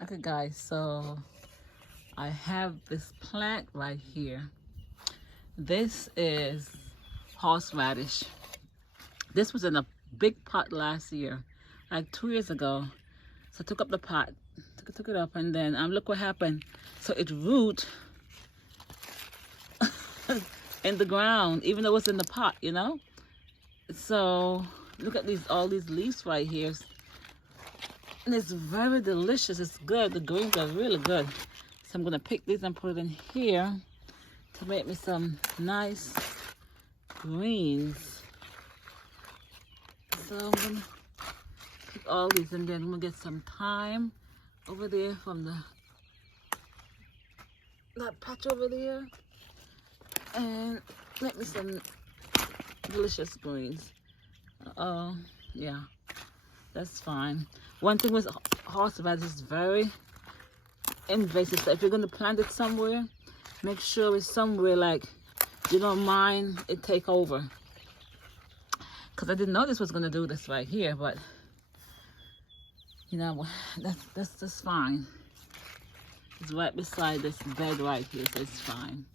Okay, guys, so I have this plant right here. This is horseradish. This was in a big pot last year, like 2 years ago. So I took up the pot, took it up, and then look what happened. So it root in the ground, even though it's in the pot, you know. So look at all these leaves right here, and it's very delicious. It's good. The greens are really good. So I'm gonna pick these and put it in here to make me some nice greens. So I'm gonna pick all these, and then I'm gonna get some thyme over there from that patch over there, and make me some delicious greens. Yeah, that's fine. One thing with horseradish is very invasive. So if you're gonna plant it somewhere, make sure it's somewhere like you don't mind it take over. Because I didn't know this was gonna do this right here, but you know, that's just fine. It's right beside this bed right here, so it's fine.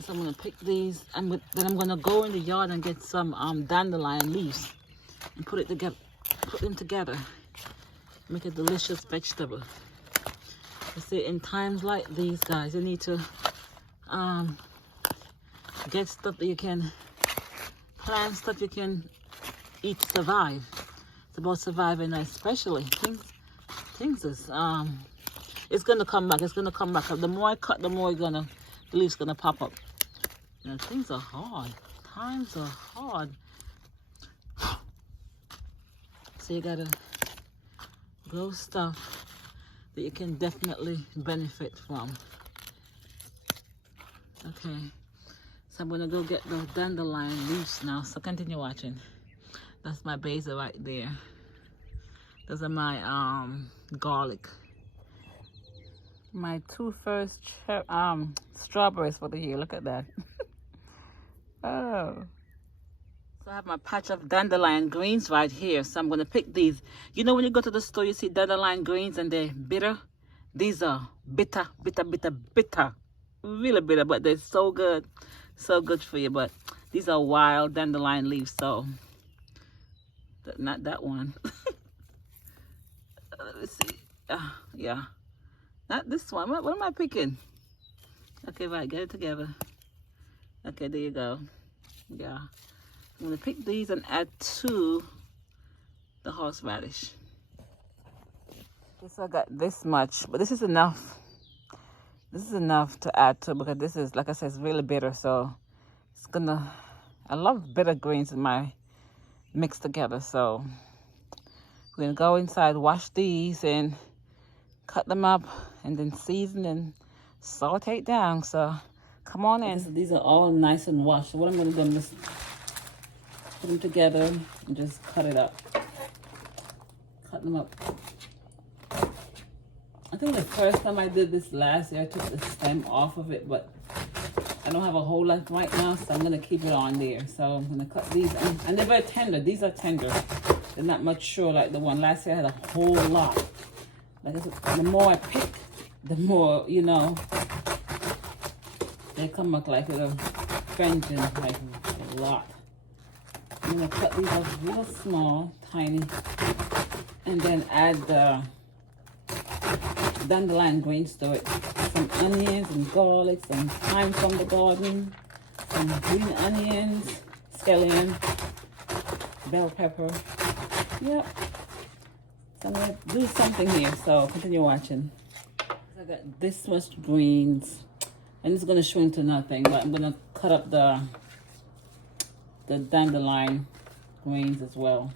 So I'm gonna pick these, and then I'm gonna go in the yard and get some dandelion leaves and put them together, make a delicious vegetable. I say in times like these, guys, you need to get stuff that you can plant, stuff you can eat to survive. It's about surviving, especially things is it's gonna come back. It's gonna come back. The more I cut, the more the leaves gonna pop up. You know, things are hard. Times are hard. So you gotta grow stuff that you can definitely benefit from. Okay, so I'm gonna go get those dandelion leaves now. So continue watching. That's my basil right there. Those are my garlic. My two first strawberries for the year. Look at that. Oh. So I have my patch of dandelion greens right here. So I'm going to pick these. You know when you go to the store, you see dandelion greens and they're bitter? These are bitter, bitter, bitter, bitter. Really bitter, but they're so good. So good for you. But these are wild dandelion leaves, so not that one. Let me see. Yeah. Not this one. What am I picking? Okay, right. Get it together. Okay, there you go. Yeah. I'm going to pick these and add to the horseradish. So I got this much, but this is enough. This is enough to add to, because this is, like I said, it's really bitter. So it's gonna, I love bitter greens in my mix together. So we're gonna go inside, wash these and cut them up, and then season and saute it down. So come on in. These are all nice and washed. So what I'm gonna do is put them together and just cut it up. Cut them up. I think the first time I did this last year, I took the stem off of it, but I don't have a whole lot right now, so I'm gonna keep it on there. So I'm gonna cut these, and they're very tender. These are tender. They're not mature like the one last year. I had a whole lot. Like the more I pick, the more, you know, they come up like a fringing, like a lot. I'm gonna cut these off real small, tiny, and then add the dandelion greens to it. Some onions and garlic, some thyme from the garden, some green onions, scallion, bell pepper. Yep. So I'm gonna do something here, so continue watching. I got this much greens, and it's gonna shrink to nothing, but I'm gonna cut up the dandelion greens as well.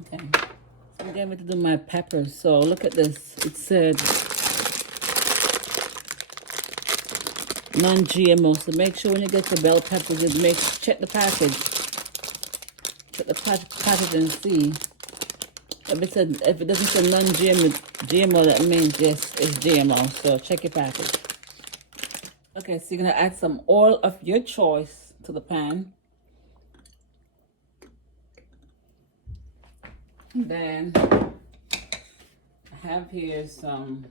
Okay, so I'm getting ready to do my peppers. So look at this. It said non-GMO. So make sure when you get your bell peppers, you check the package. Check the package and see if it doesn't say non-GMO. GMO, that means yes, it's GMO. So check your package. Okay, so you're gonna add some oil of your choice to the pan. And then I have here some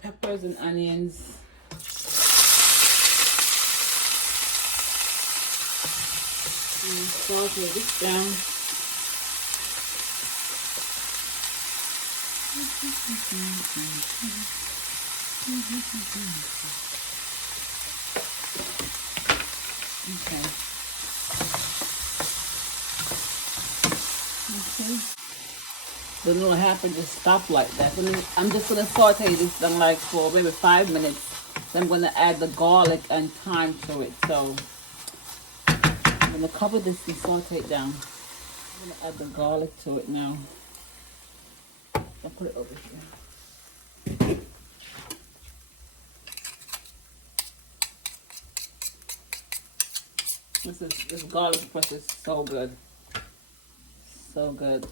peppers and onions. And saute this down. Okay. Then what happens, just stop like that. So then I'm just gonna saute this thing like for maybe 5 minutes. Then I'm gonna add the garlic and thyme to it. So I'm gonna cover this and saute it down. I'm gonna add the garlic to it now. I'll put it over here. This garlic press is so good. So good.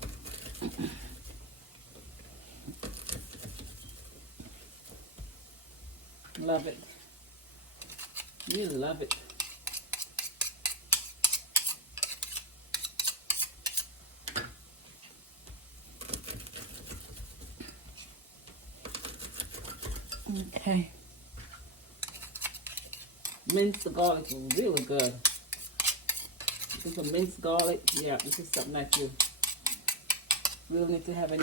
Love it. You love it. Okay. Minced garlic is really good. This is a minced garlic. Yeah, this is something that you really need to have in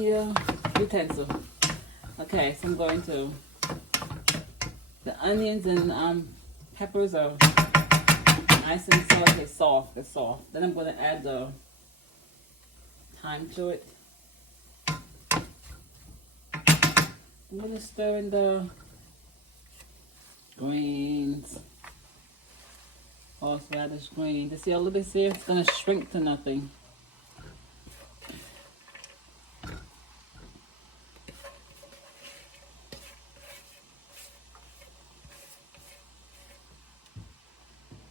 your utensil. Okay, so I'm going to, the onions and peppers are nice and soft. They're soft. Then I'm going to add the thyme to it. I'm going to stir in the greens. Horseradish green. You see a little bit here? It's going to shrink to nothing.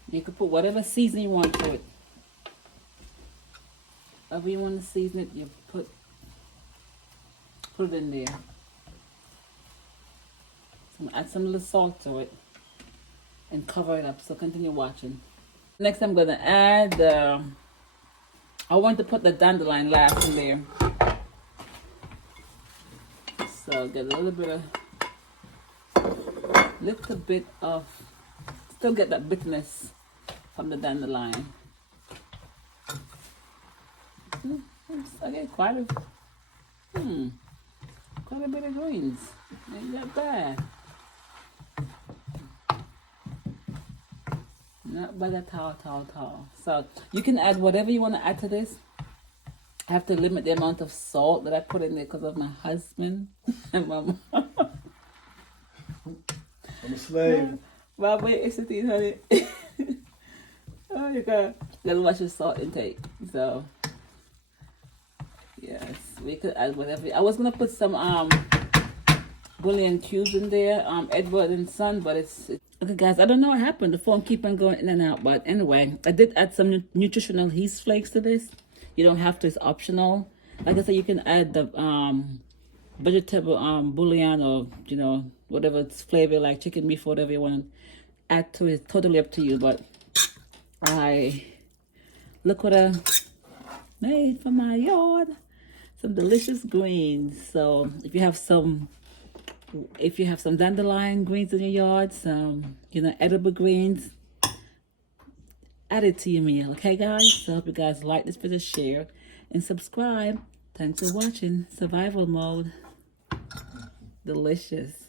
You can put whatever seasoning you want to it. Whatever you want to season it, you put it in there. So add some little salt to it and cover it up. So continue watching. Next, I'm gonna add. I want to put the dandelion last in there. So get a little bit of, still get that bitterness from the dandelion. I get quite a bit of greens. Ain't that bad. Not bad at all. So you can add whatever you want to add to this. I have to limit the amount of salt that I put in there because of my husband and my mom. I'm a slave. Well, wait, it's the thing, honey. Oh, you gotta watch your salt intake. So yes, we could add whatever. I was gonna put some bouillon cubes in there, Edward and Son, but it's okay, guys. I don't know what happened. The phone keep on going in and out, but anyway, I did add some nutritional yeast flakes to this. You don't have to; it's optional. Like I said, you can add the vegetable bouillon or whatever it's flavor, like chicken, beef, whatever you want to add to it. It's totally up to you. But look what I made for my yard. Some delicious greens. So if you have some dandelion greens in your yard, some edible greens, add it to your meal. Okay, guys? So I hope you guys like this video, share, and subscribe. Thanks for watching. Survival mode. Delicious.